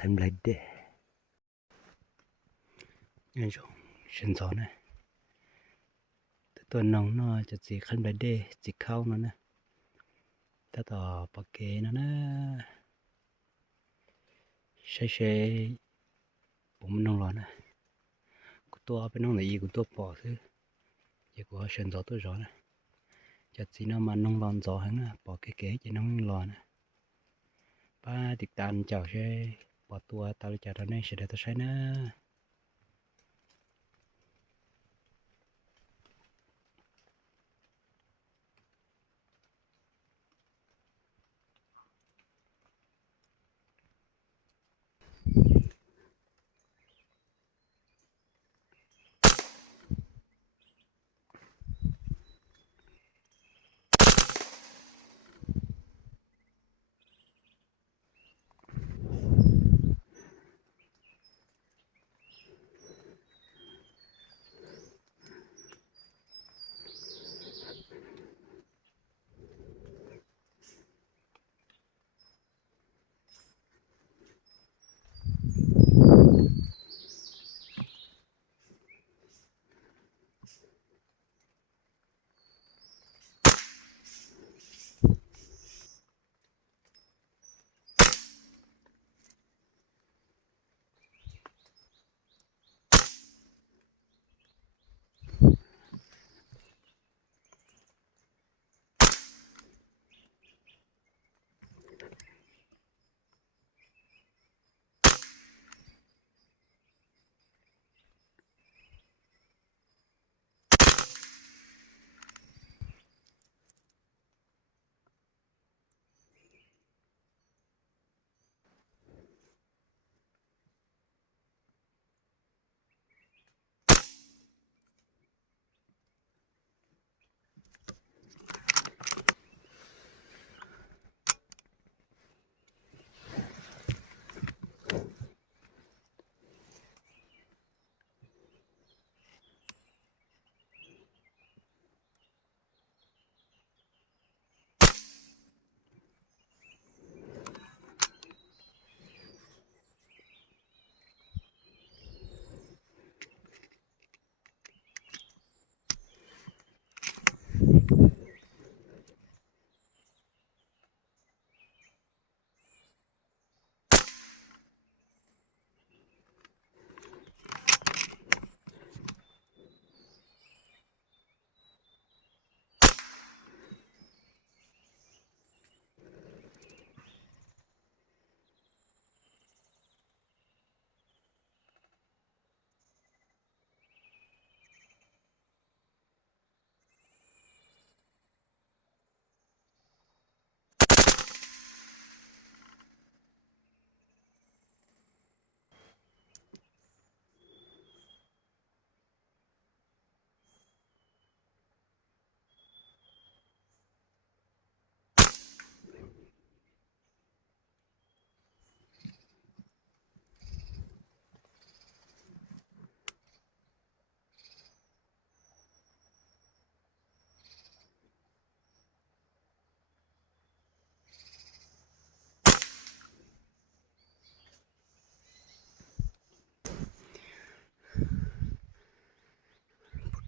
khăn lại để nghe rồi xin gió này tuần nông nóจะสีkhăn lại đểสีเข้าnó nèถ้าต่อปากเกnó nèใช่ผมนองร้อนนะกูตัวเป็นน้องไหนอีกูตัวปอซื้ออย่ากูเชิญจอตัวร้อนนะจัดสีน้ำมันน้องร้อนจอหังนะปอเก๋ๆจะน้องร้อนนะป้าติดตามเจ้าใช่ปอตัวตาลิจ่าตอนนี้เสด็จตัวใช่นะ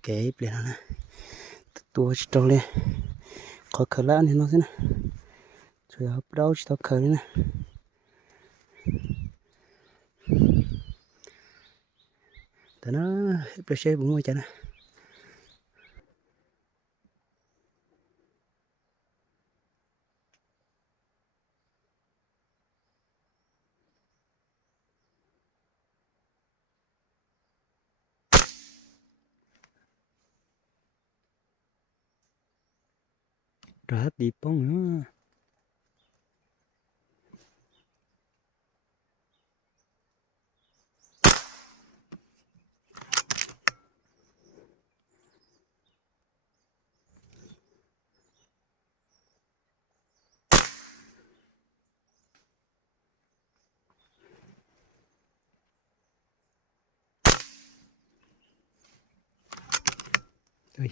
เก๋เปลี่ยนแล้วนะตัวชิโตเลยขอเขล่านี่น้องสินะช่วยเอาเปล่าชิโตเขเลยนะแต่นะเปลี่ยนใช้บุ้งไว้จ้ะนะรัดดีป้องเนาะเฮ้ย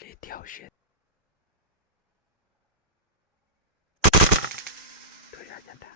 这条线，突然间的。